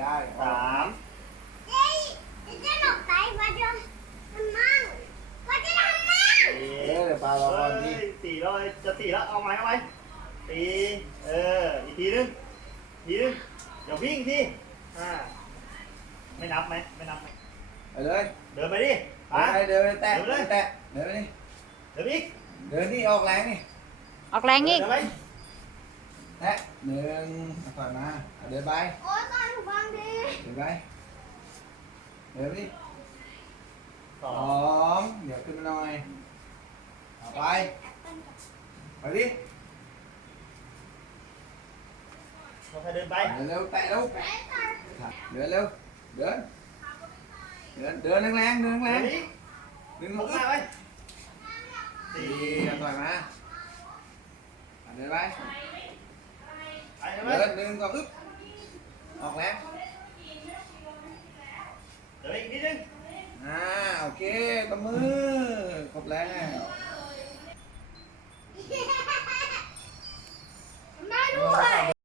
ได้สามเฮ้ยจะหลบไปมาจะทำมั่งก็จะทำมั่งสี่เดี๋ยวเดี๋ยวปลารอก่อนเฮ้พี่ยสี่แล้วจะสี่แล้วเอาไหมเอาไหมสี่เอออีกทีนึงทีนึงอย่าวิ่งสิอ่าไม่นับไหมไม่นับไหมไปเลยเดินไปดิไป ไปเดินไปแตะเดินเลย แตะเดินไปนี่เดินไปอีกเดินนี่ออกแรงนี่ออกแรงอีกเดินไปแตะหนึ่งถอยมาเอาเดินไปโอ้ยต อนหนูฟังดี เดินไปเดินไปดิ สอ สอง งเดี๋ยวขึ้นมาหน่อยเอาไปไปดิ เราใครเดินไป เดินเร็วแตะเร็วเดินเร็วเดินเดินเดินแรงๆเดินแร เดิ ง นไปอีก ๆดึง ล ล ง ง มา มา ไป สี่ สี่ เอาถอยมาเอาเดินไป ไปใช่ไหม เดินหนึ่งสองอึ๊บออกแรง ตบมือครบแล้ว